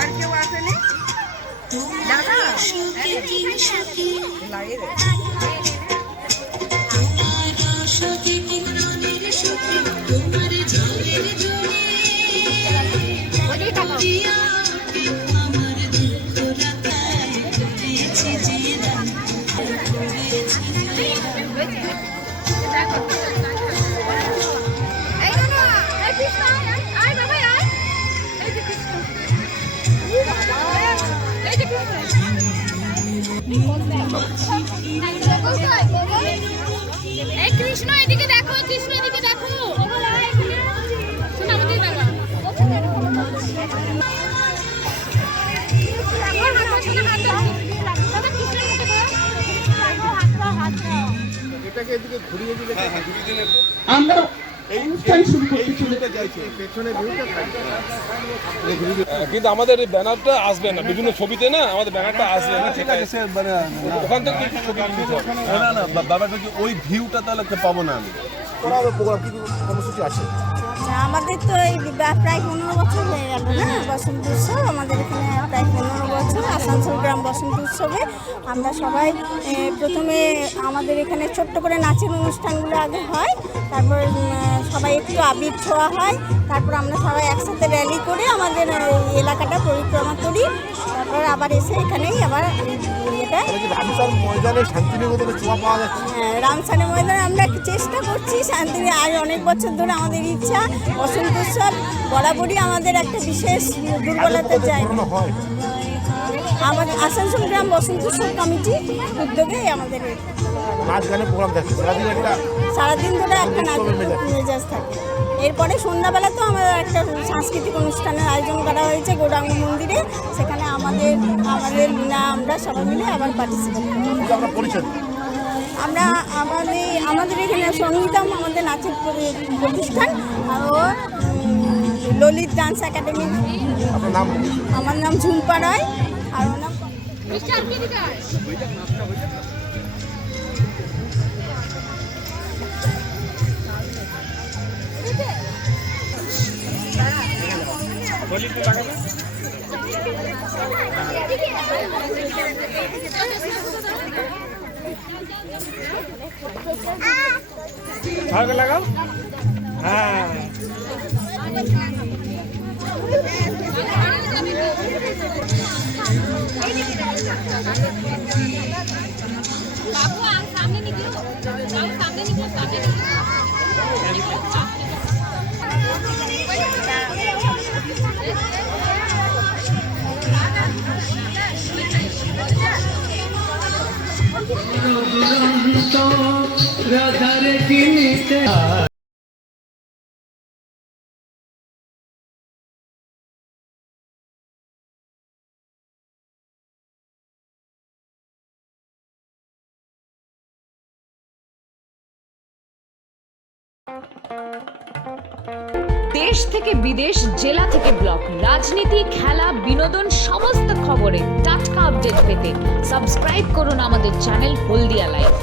আর কেউ আসেনি? দাদা? লাগিয়ে কৃষ্ণ এদিকে দেখো কৃষ্ণ এদিকে দেখো। শোনো অনুষ্ঠান শুরু করতে চাইছে কিন্তু আমাদের এই ব্যানারটা আসবে না বিভিন্ন ছবিতে না আমাদের ব্যানারটা আসবে না ঠিক আছে স্যার মানে ওখান থেকে ছবি না না বাবা কি ওই ভিউটা তাহলে পাবো না আমি। করা হবে প্রোগ্রাম কি কর্মসূচি আছে? আমাদের তো এই প্রায় পনেরো বছর হয়ে গেল, না? বসন্ত উৎসব, আমাদের এখানে প্রায় পনেরো বছর, আসানসোল গ্রাম বসন্ত উৎসবে। আমরা সবাই প্রথমে আমাদের এখানে ছোট্ট করে নাচের অনুষ্ঠানগুলো আগে হয়, তারপর সবাই একটু আবির ছোঁয়া হয়, তারপর আমরা সবাই একসাথে র্যালি করে আমাদের এলাকাটা পরিক্রমা করি, তারপর আবার এসে এখানেই আবার রামসার ময়দানে শান্তিনিকেতনে ছোঁয়া পাওয়া যাচ্ছে? হ্যাঁ, রামসানে ময়দানে আমরা চেষ্টা করছি শান্তিনি আজ অনেক বছর ধরে আমাদের ইচ্ছা বসন্ত উৎসব বরাবরই আমাদের একটা বিশেষ দুর্বলতা হয়। আমাদের আসানসোল গ্রাম বসন্ত উৎসব কমিটি উদ্যোগে আমাদের নাচ গানের প্রোগ্রাম থাকে। সারাদিন একটা সারাদিন ধরে একটা নাচ মেজাজ। থাকে। এরপরে সন্ধ্যাবেলা তো আমাদের একটা সাংস্কৃতিক অনুষ্ঠানের আয়োজন করা হয়েছে গৌরাঙ্গ মন্দিরে। সেখানে আমাদের আমাদের লুনা আমরা সবাই মিলে আবার পার্টিসিপেট করি আমরা আমাদের আমাদের এখানে সঙ্গীতম আমাদের নাচের প্রতি- প্রতিষ্ঠান। আর ললিত ডান্স একাডেমি। আপনার নাম? আমার নাম ঝুম্পা রায় আর ওর নাম ভালো লাগাও। হ্যাঁ। बाबू দেশ থেকে বিদেশ জেলা থেকে ব্লক রাজনীতি খেলা বিনোদন সমস্ত খবরে আপডেট পেতে সাবস্ক্রাইব করুন আমাদের চ্যানেল হলদিয়া লাইভ